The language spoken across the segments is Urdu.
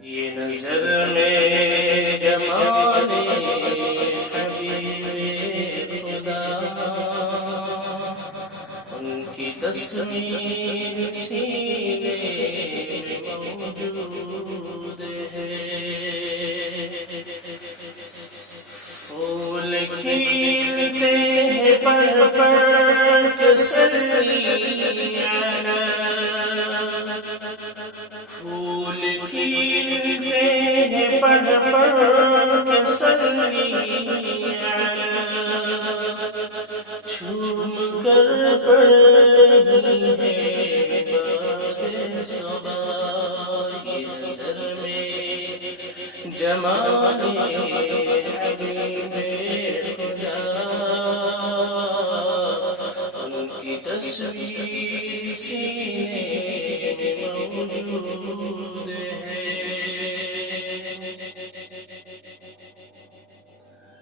یہ نظر میں جمال حبیب خدا، ان کی تصویر سینے میں موجود ہے۔ پھول کھیلتے ہیں پڑھ پڑھ کے صلی علی، پھول کھیلتے ہیں پڑھ پڑھ کے صلی علی، جھوم کر پڑھ رہی ہے باد صبا، یہ نظر میں جمال حبیب خدا، ان کی تصویر سینے میں موجود ہے۔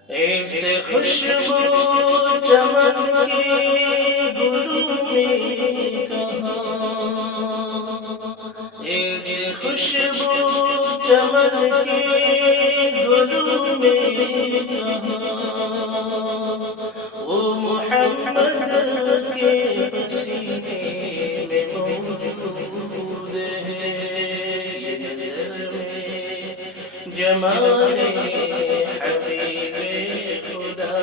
ایسے خوشبو چمن کے گلوں میں کہاں، ایسے خوشبو چمن کے گلوں میں کہاں، وہ محمد کے پسینے میں موجود ہے۔ یہ نظر میں جمال حبیب خدا،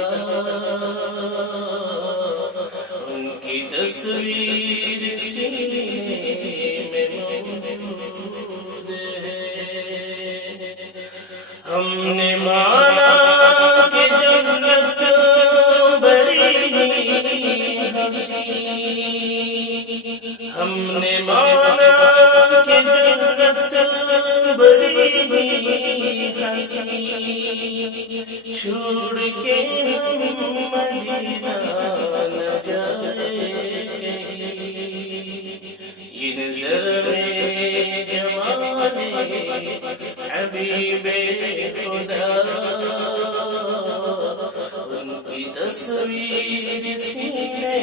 ان کی تصویر سینے میں موجود ہے۔ ہم نے مانا کہ جنت بڑی ہی حسین، ہم نے مانا کہ جنت بڑی ہی حسین، چھوڑ کے ہم مدینہ نہ جائیں کہیں، یہ نظر میں جمال حبیب خدا، ان کی تصویر سینے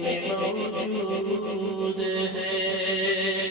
میں موجود